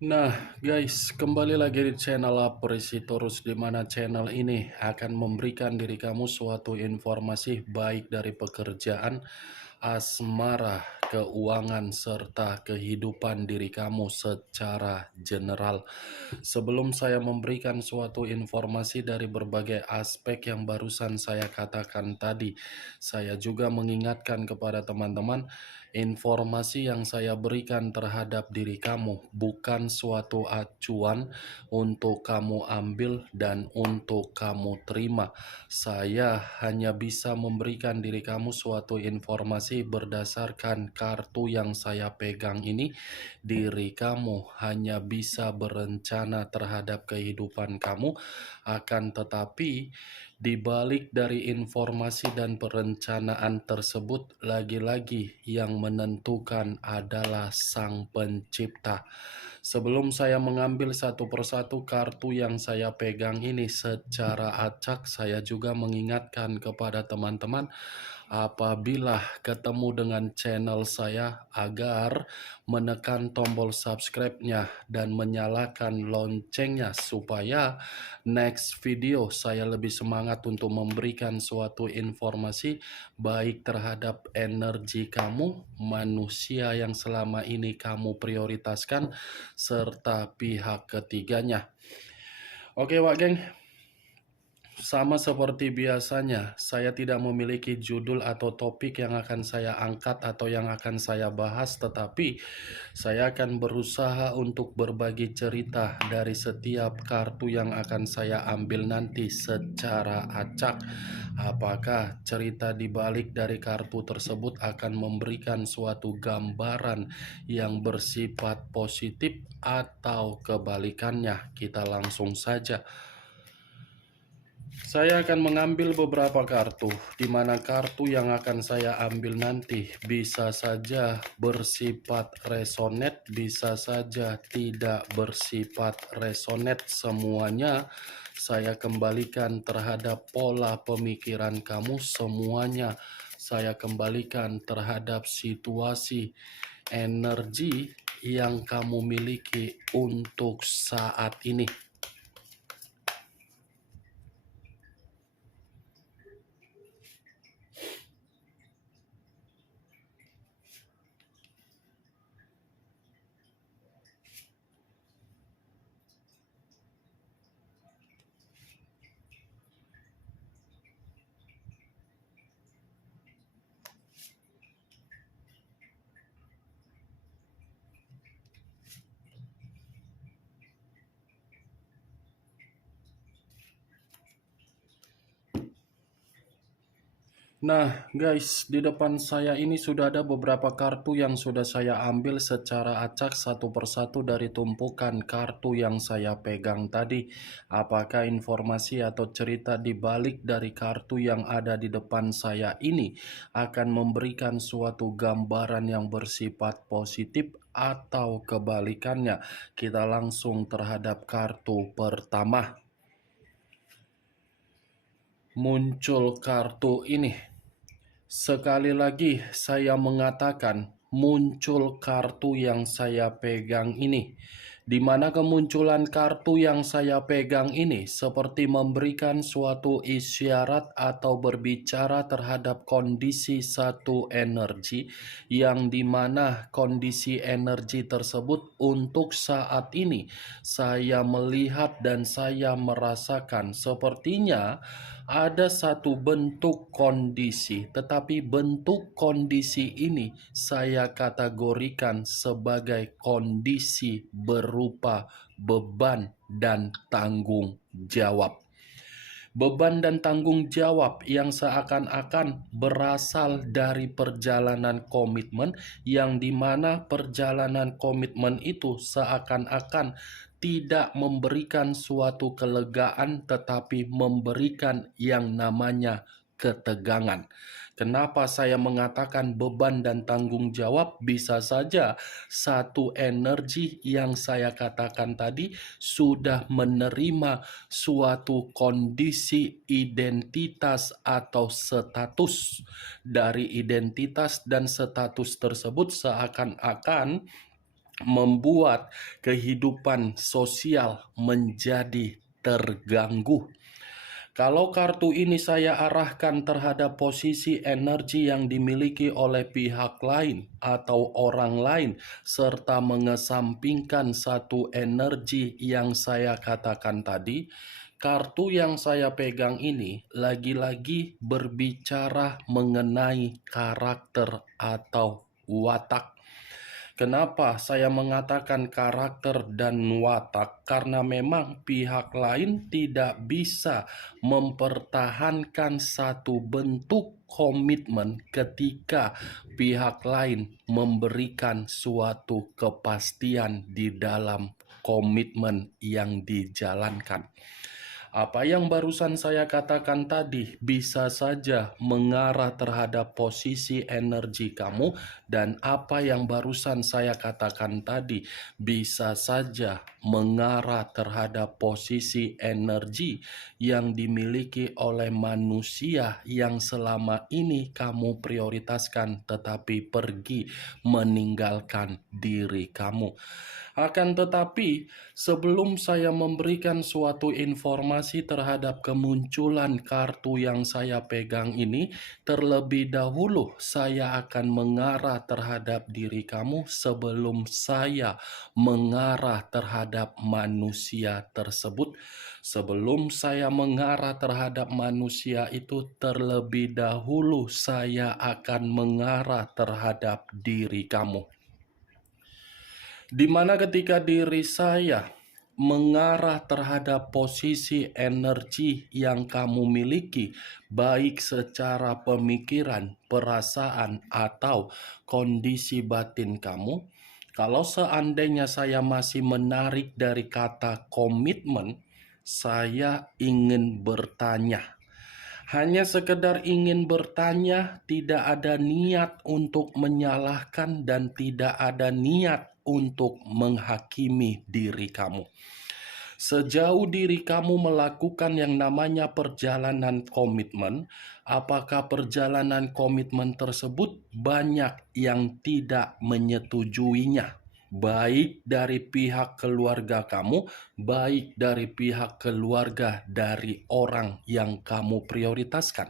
Nah, guys, kembali lagi di channel Apresitorus, di mana channel ini akan memberikan diri kamu suatu informasi baik dari pekerjaan, asmara, keuangan, serta kehidupan diri kamu secara general. Sebelum saya memberikan suatu informasi dari berbagai aspek yang barusan saya katakan tadi, saya juga mengingatkan kepada teman-teman, informasi yang saya berikan terhadap diri kamu bukan suatu acuan untuk kamu ambil dan untuk kamu terima. Saya hanya bisa memberikan diri kamu suatu informasi berdasarkan kartu yang saya pegang ini. Diri kamu hanya bisa berencana terhadap kehidupan kamu, akan tetapi di balik dari informasi dan perencanaan tersebut, lagi-lagi yang menentukan adalah Sang Pencipta. Sebelum saya mengambil satu persatu kartu yang saya pegang ini secara acak, saya juga mengingatkan kepada teman-teman apabila ketemu dengan channel saya agar menekan tombol subscribe-nya dan menyalakan loncengnya supaya next video saya lebih semangat untuk memberikan suatu informasi baik terhadap energi kamu, manusia yang selama ini kamu prioritaskan, serta pihak ketiganya. Oke, Wak Geng. Sama seperti biasanya, saya tidak memiliki judul atau topik yang akan saya angkat atau yang akan saya bahas, tetapi saya akan berusaha untuk berbagi cerita dari setiap kartu yang akan saya ambil nanti secara acak. Apakah cerita di balik dari kartu tersebut akan memberikan suatu gambaran yang bersifat positif atau kebalikannya? Kita langsung saja. Saya akan mengambil beberapa kartu, di mana kartu yang akan saya ambil nanti bisa saja bersifat resonate, bisa saja tidak bersifat resonate. Semuanya saya kembalikan terhadap pola pemikiran kamu, semuanya saya kembalikan terhadap situasi energi yang kamu miliki untuk saat ini. Nah, guys, di depan saya ini sudah ada beberapa kartu yang sudah saya ambil secara acak satu persatu dari tumpukan kartu yang saya pegang tadi. Apakah informasi atau cerita di balik dari kartu yang ada di depan saya ini akan memberikan suatu gambaran yang bersifat positif atau kebalikannya? Kita langsung terhadap kartu pertama. Muncul kartu ini. Sekali lagi saya mengatakan muncul kartu yang saya pegang ini. Di mana kemunculan kartu yang saya pegang ini seperti memberikan suatu isyarat atau berbicara terhadap kondisi satu energi yang dimana kondisi energi tersebut untuk saat ini saya melihat dan saya merasakan sepertinya ada satu bentuk kondisi, tetapi bentuk kondisi ini saya kategorikan sebagai kondisi berupa beban dan tanggung jawab. Beban dan tanggung jawab yang seakan-akan berasal dari perjalanan komitmen, yang dimana perjalanan komitmen itu seakan-akan tidak memberikan suatu kelegaan, tetapi memberikan yang namanya ketegangan. Kenapa saya mengatakan beban dan tanggung jawab? Bisa saja satu energi yang saya katakan tadi sudah menerima suatu kondisi identitas atau status. Dari identitas dan status tersebut seakan-akan membuat kehidupan sosial menjadi terganggu. Kalau kartu ini saya arahkan terhadap posisi energi yang dimiliki oleh pihak lain atau orang lain, serta mengesampingkan satu energi yang saya katakan tadi, kartu yang saya pegang ini lagi-lagi berbicara mengenai karakter atau watak. Kenapa saya mengatakan karakter dan watak? Karena memang pihak lain tidak bisa mempertahankan satu bentuk komitmen ketika pihak lain memberikan suatu kepastian di dalam komitmen yang dijalankan. Apa yang barusan saya katakan tadi bisa saja mengarah terhadap posisi energi kamu, dan apa yang barusan saya katakan tadi bisa saja mengarah terhadap posisi energi yang dimiliki oleh manusia yang selama ini kamu prioritaskan tetapi pergi meninggalkan diri kamu. Akan tetapi, sebelum saya memberikan suatu informasi terhadap kemunculan kartu yang saya pegang ini, terlebih dahulu saya akan mengarah terhadap diri kamu sebelum saya mengarah terhadap manusia tersebut. Sebelum saya mengarah terhadap manusia itu, terlebih dahulu saya akan mengarah terhadap diri kamu. Di mana ketika diri saya mengarah terhadap posisi energi yang kamu miliki, baik secara pemikiran, perasaan, atau kondisi batin kamu, kalau seandainya saya masih menarik dari kata komitmen, saya ingin bertanya. Hanya sekedar ingin bertanya, tidak ada niat untuk menyalahkan dan tidak ada niat untuk menghakimi diri kamu. Sejauh diri kamu melakukan yang namanya perjalanan komitmen, apakah perjalanan komitmen tersebut banyak yang tidak menyetujuinya? Baik dari pihak keluarga kamu, baik dari pihak keluarga dari orang yang kamu prioritaskan.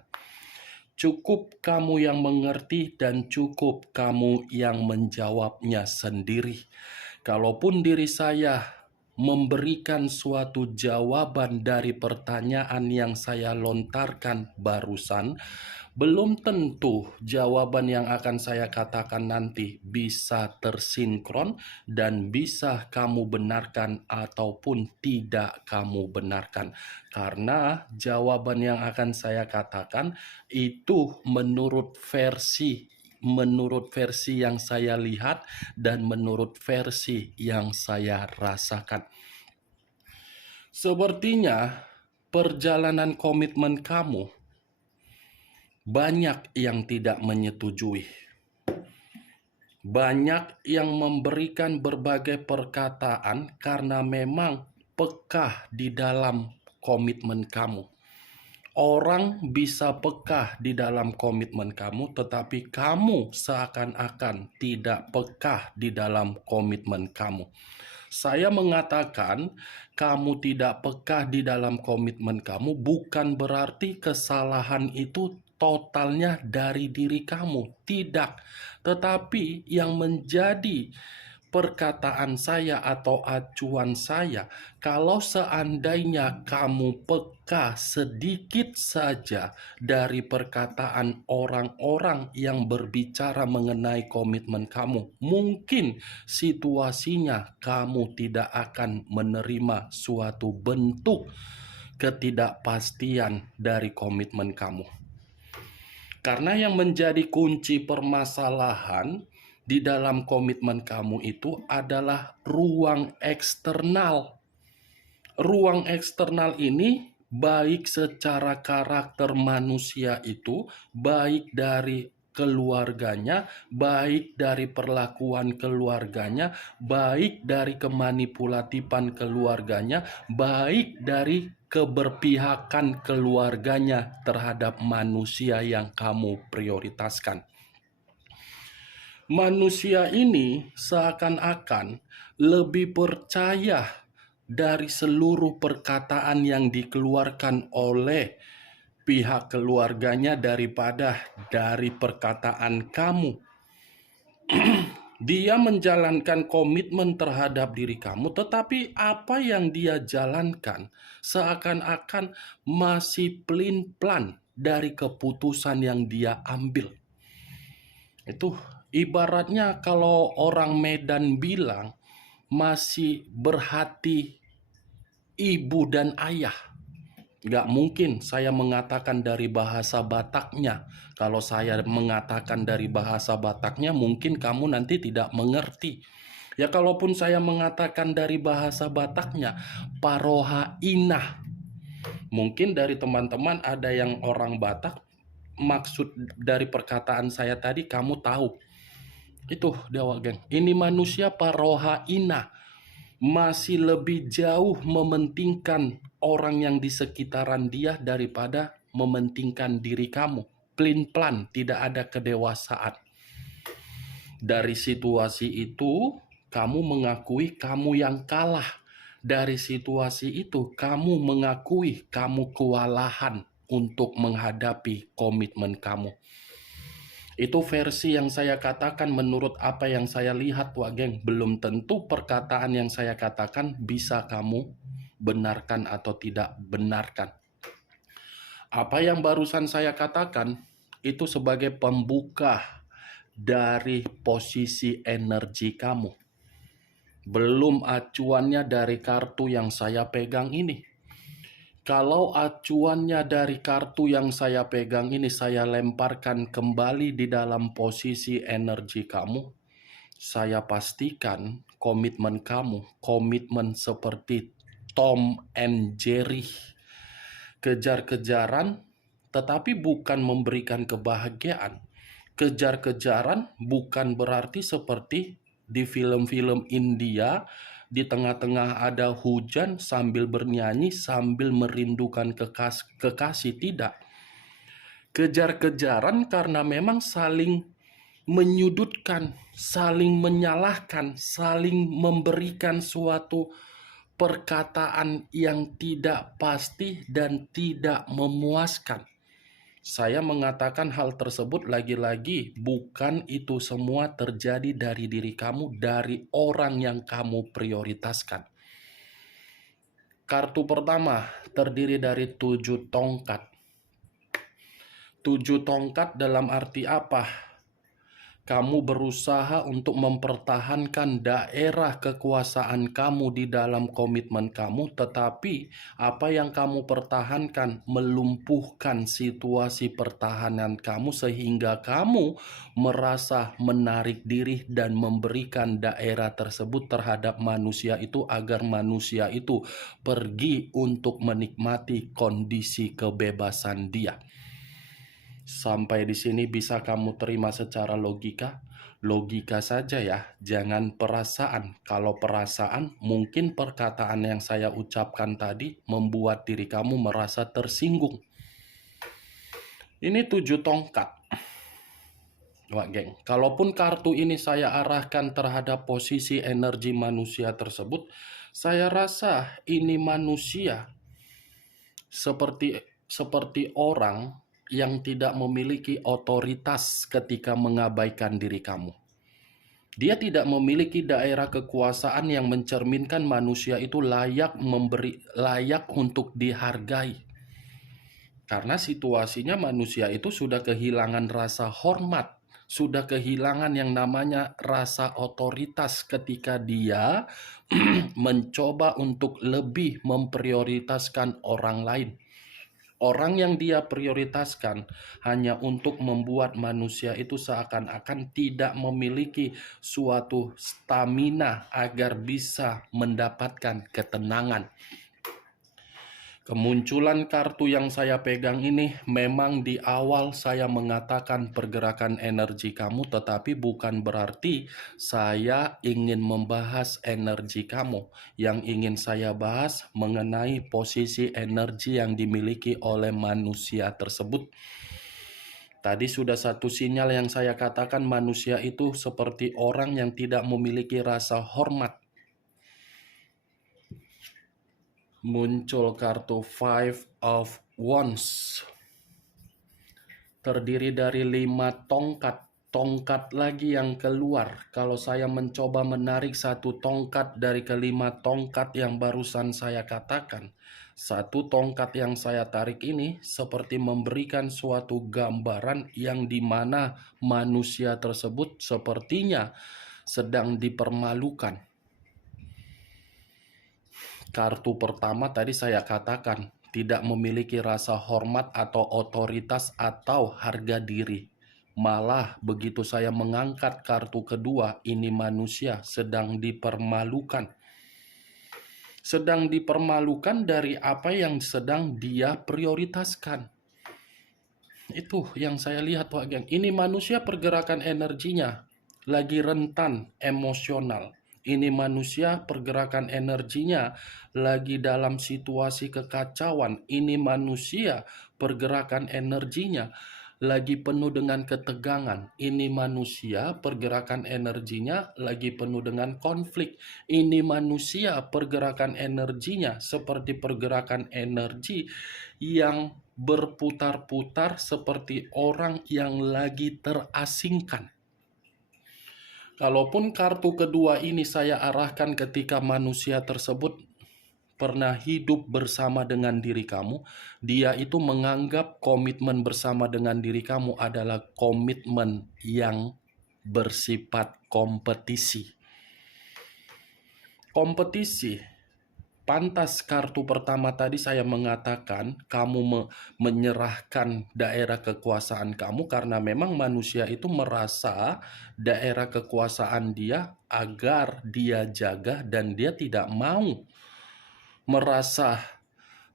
Cukup kamu yang mengerti dan cukup kamu yang menjawabnya sendiri. Kalaupun diri saya memberikan suatu jawaban dari pertanyaan yang saya lontarkan barusan, belum tentu jawaban yang akan saya katakan nanti bisa tersinkron dan bisa kamu benarkan ataupun tidak kamu benarkan. Karena jawaban yang akan saya katakan itu menurut versi yang saya lihat dan menurut versi yang saya rasakan. Sepertinya perjalanan komitmen kamu banyak yang tidak menyetujui. Banyak yang memberikan berbagai perkataan karena memang pekah di dalam komitmen kamu. Orang bisa pekah di dalam komitmen kamu, tetapi kamu seakan-akan tidak pekah di dalam komitmen kamu. Saya mengatakan kamu tidak pekah di dalam komitmen kamu bukan berarti kesalahan itu totalnya dari diri kamu. Tidak. Tetapi yang menjadi perkataan saya atau acuan saya, kalau seandainya kamu peka sedikit saja dari perkataan orang-orang yang berbicara mengenai komitmen kamu, mungkin situasinya kamu tidak akan menerima suatu bentuk ketidakpastian dari komitmen kamu. Karena yang menjadi kunci permasalahan di dalam komitmen kamu itu adalah ruang eksternal. Ruang eksternal ini baik secara karakter manusia itu, baik dari keluarganya, baik dari perlakuan keluarganya, baik dari kemanipulatifan keluarganya, baik dari keberpihakan keluarganya terhadap manusia yang kamu prioritaskan. Manusia ini seakan-akan lebih percaya dari seluruh perkataan yang dikeluarkan oleh pihak keluarganya daripada dari perkataan kamu. Dia menjalankan komitmen terhadap diri kamu, tetapi apa yang dia jalankan seakan-akan masih pelin-pelan dari keputusan yang dia ambil. Itu ibaratnya kalau orang Medan bilang masih berhati ibu dan ayah. Gak mungkin saya mengatakan dari bahasa Bataknya. Kalau saya mengatakan dari bahasa Bataknya, mungkin kamu nanti tidak mengerti. Ya kalaupun saya mengatakan dari bahasa Bataknya, paroha inah. Mungkin dari teman-teman ada yang orang Batak, maksud dari perkataan saya tadi kamu tahu. Itu Dewa Geng. Ini manusia paroha inah. Masih lebih jauh mementingkan orang yang di sekitaran dia daripada mementingkan diri kamu. Pelin-pelan, tidak ada kedewasaan. Dari situasi itu, kamu mengakui kamu yang kalah. Dari situasi itu, kamu mengakui kamu kewalahan untuk menghadapi komitmen kamu. Itu versi yang saya katakan menurut apa yang saya lihat, Wak Geng. Belum tentu perkataan yang saya katakan bisa kamu benarkan atau tidak benarkan. Apa yang barusan saya katakan itu sebagai pembuka dari posisi energi kamu. Belum acuannya dari kartu yang saya pegang ini. Kalau acuannya dari kartu yang saya pegang ini saya lemparkan kembali di dalam posisi energi kamu, saya pastikan komitmen kamu, komitmen seperti Tom and Jerry, kejar-kejaran tetapi bukan memberikan kebahagiaan. Kejar-kejaran bukan berarti seperti di film-film India, di tengah-tengah ada hujan sambil bernyanyi, sambil merindukan kekasih. Tidak. Kejar-kejaran karena memang saling menyudutkan, saling menyalahkan, saling memberikan suatu perkataan yang tidak pasti dan tidak memuaskan. Saya mengatakan hal tersebut lagi-lagi bukan itu semua terjadi dari diri kamu, dari orang yang kamu prioritaskan. Kartu pertama terdiri dari 7 tongkat. 7 tongkat dalam arti apa? Kamu berusaha untuk mempertahankan daerah kekuasaan kamu di dalam komitmen kamu, tetapi apa yang kamu pertahankan melumpuhkan situasi pertahanan kamu sehingga kamu merasa menarik diri dan memberikan daerah tersebut terhadap manusia itu agar manusia itu pergi untuk menikmati kondisi kebebasan dia. Sampai di sini bisa kamu terima secara logika? Logika saja ya, jangan perasaan. Kalau perasaan, mungkin perkataan yang saya ucapkan tadi membuat diri kamu merasa tersinggung. Ini 7 tongkat. Wak Geng, kalaupun kartu ini saya arahkan terhadap posisi energi manusia tersebut, saya rasa ini manusia seperti orang yang tidak memiliki otoritas ketika mengabaikan diri kamu. Dia tidak memiliki daerah kekuasaan yang mencerminkan manusia itu layak untuk dihargai. Karena situasinya manusia itu sudah kehilangan rasa hormat, sudah kehilangan yang namanya rasa otoritas ketika dia mencoba untuk lebih memprioritaskan orang lain. Orang yang dia prioritaskan hanya untuk membuat manusia itu seakan-akan tidak memiliki suatu stamina agar bisa mendapatkan ketenangan. Kemunculan kartu yang saya pegang ini memang di awal saya mengatakan pergerakan energi kamu, tetapi bukan berarti saya ingin membahas energi kamu. Yang ingin saya bahas mengenai posisi energi yang dimiliki oleh manusia tersebut. Tadi sudah satu sinyal yang saya katakan manusia itu seperti orang yang tidak memiliki rasa hormat. Muncul kartu Five of Wands. Terdiri dari 5 tongkat. Tongkat lagi yang keluar. Kalau saya mencoba menarik satu tongkat dari kelima tongkat yang barusan saya katakan, satu tongkat yang saya tarik ini seperti memberikan suatu gambaran yang dimana manusia tersebut sepertinya sedang dipermalukan. Kartu pertama tadi saya katakan tidak memiliki rasa hormat atau otoritas atau harga diri. Malah begitu saya mengangkat kartu kedua, ini manusia sedang dipermalukan. Sedang dipermalukan dari apa yang sedang dia prioritaskan. Itu yang saya lihat, Pak Geng. Ini manusia pergerakan energinya lagi rentan emosional. Ini manusia pergerakan energinya lagi dalam situasi kekacauan. Ini manusia pergerakan energinya lagi penuh dengan ketegangan. Ini manusia pergerakan energinya lagi penuh dengan konflik. Ini manusia pergerakan energinya seperti pergerakan energi yang berputar-putar seperti orang yang lagi terasingkan. Kalaupun kartu kedua ini saya arahkan ketika manusia tersebut pernah hidup bersama dengan diri kamu, dia itu menganggap komitmen bersama dengan diri kamu adalah komitmen yang bersifat kompetisi. Kompetisi. Pantas kartu pertama tadi saya mengatakan kamu menyerahkan daerah kekuasaan kamu karena memang manusia itu merasa daerah kekuasaan dia agar dia jaga dan dia tidak mau merasa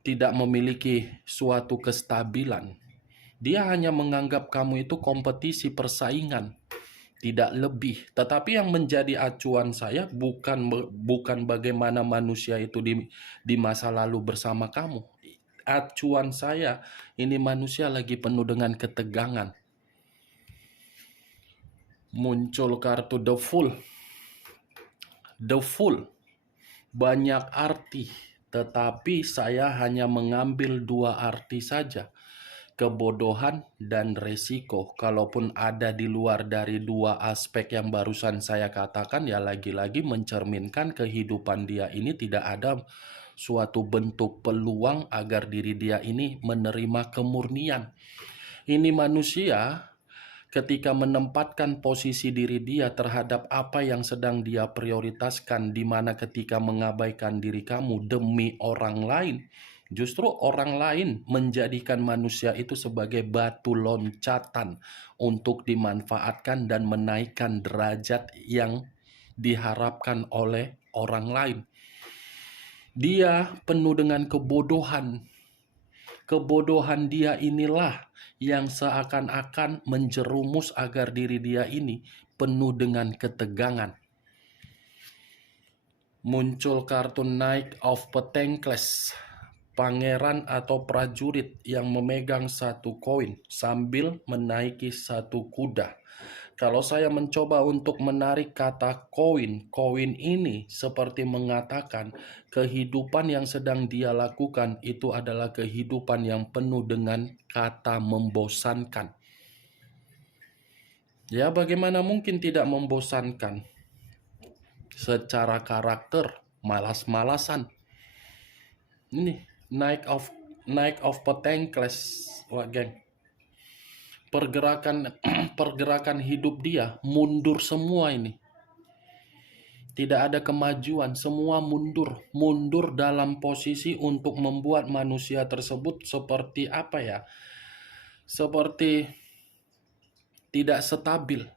tidak memiliki suatu kestabilan. Dia hanya menganggap kamu itu kompetisi persaingan, tidak lebih. Tetapi yang menjadi acuan saya bukan bagaimana manusia itu di masa lalu bersama kamu. Acuan saya, ini manusia lagi penuh dengan ketegangan. Muncul kartu The Fool. The Fool banyak arti, tetapi saya hanya mengambil 2 arti saja. Kebodohan dan resiko. Kalaupun ada di luar dari 2 aspek yang barusan saya katakan, ya lagi-lagi mencerminkan kehidupan dia ini tidak ada suatu bentuk peluang agar diri dia ini menerima kemurnian. Ini manusia ketika menempatkan posisi diri dia terhadap apa yang sedang dia prioritaskan, di mana ketika mengabaikan diri kamu demi orang lain, justru orang lain menjadikan manusia itu sebagai batu loncatan untuk dimanfaatkan dan menaikkan derajat yang diharapkan oleh orang lain. Dia penuh dengan kebodohan. Kebodohan dia inilah yang seakan-akan menjerumus agar diri dia ini penuh dengan ketegangan. Muncul kartu Knight of Pentacles, pangeran atau prajurit yang memegang satu koin sambil menaiki satu kuda. Kalau saya mencoba untuk menarik kata koin, koin ini seperti mengatakan kehidupan yang sedang dia lakukan itu adalah kehidupan yang penuh dengan kata membosankan. Ya, bagaimana mungkin tidak membosankan? Secara karakter, malas-malasan. Ini Knight of Pentacles, wah geng. Pergerakan hidup dia mundur semua ini. Tidak ada kemajuan, semua mundur dalam posisi untuk membuat manusia tersebut seperti apa ya? Seperti tidak stabil.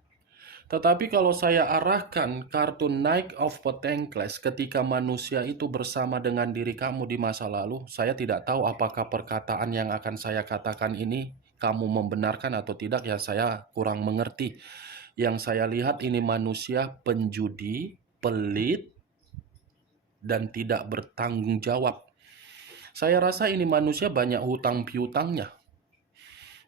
Tetapi kalau saya arahkan kartu Knight of Pentacles ketika manusia itu bersama dengan diri kamu di masa lalu, saya tidak tahu apakah perkataan yang akan saya katakan ini kamu membenarkan atau tidak, ya saya kurang mengerti. Yang saya lihat ini manusia penjudi, pelit, dan tidak bertanggung jawab. Saya rasa ini manusia banyak hutang piutangnya.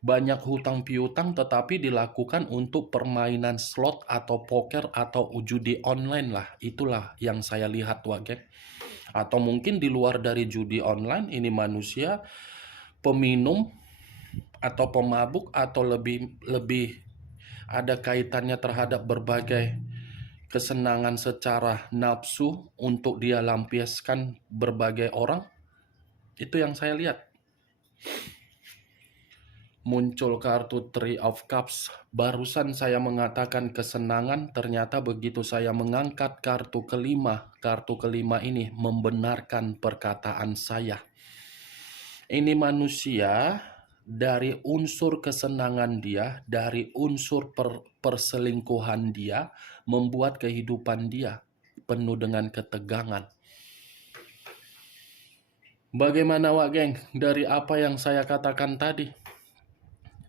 banyak hutang piutang tetapi dilakukan untuk permainan slot atau poker atau judi online lah. Itulah yang saya lihat Wage. Atau mungkin di luar dari judi online ini manusia peminum atau pemabuk atau lebih lebih ada kaitannya terhadap berbagai kesenangan secara nafsu untuk dia lampiaskan berbagai orang. Itu yang saya lihat. Muncul kartu Three of Cups. Barusan saya mengatakan kesenangan, ternyata begitu saya mengangkat kartu kelima ini membenarkan perkataan saya. Ini manusia dari unsur kesenangan dia, dari unsur perselingkuhan dia, membuat kehidupan dia penuh dengan ketegangan. Bagaimana Wak Geng dari apa yang saya katakan tadi?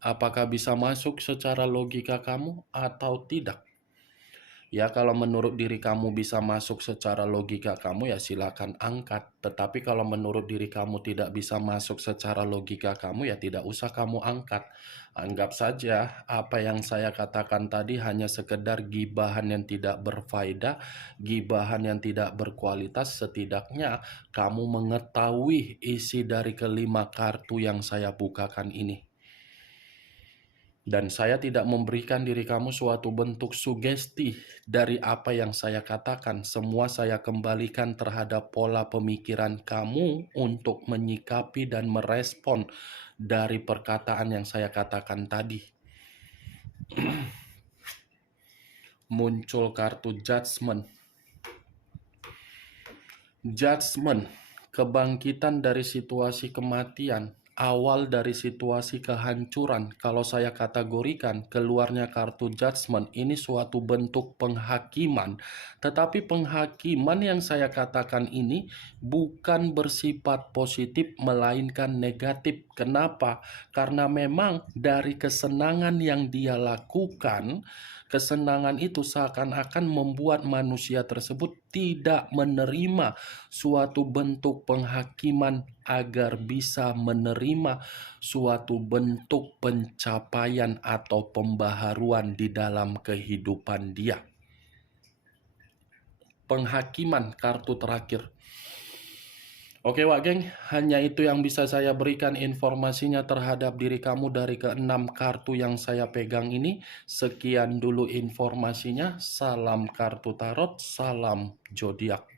Apakah bisa masuk secara logika kamu atau tidak? Ya kalau menurut diri kamu bisa masuk secara logika kamu ya silakan angkat. Tetapi kalau menurut diri kamu tidak bisa masuk secara logika kamu ya tidak usah kamu angkat. Anggap saja apa yang saya katakan tadi hanya sekedar gibahan yang tidak berfaedah, gibahan yang tidak berkualitas. Setidaknya kamu mengetahui isi dari kelima kartu yang saya bukakan ini. Dan saya tidak memberikan diri kamu suatu bentuk sugesti dari apa yang saya katakan. Semua saya kembalikan terhadap pola pemikiran kamu untuk menyikapi dan merespon dari perkataan yang saya katakan tadi. Muncul kartu Judgment. Judgment, kebangkitan dari situasi kematian. Awal dari situasi kehancuran. Kalau saya kategorikan keluarnya kartu Judgment ini suatu bentuk penghakiman. Tetapi penghakiman yang saya katakan ini bukan bersifat positif melainkan negatif. Kenapa? Karena memang dari kesenangan yang dia lakukan, kesenangan itu seakan-akan membuat manusia tersebut tidak menerima suatu bentuk penghakiman agar bisa menerima suatu bentuk pencapaian atau pembaharuan di dalam kehidupan dia. Penghakiman kartu terakhir. Oke Wak Geng, hanya itu yang bisa saya berikan informasinya terhadap diri kamu dari ke-6 kartu yang saya pegang ini. Sekian dulu informasinya. Salam kartu tarot, salam zodiak.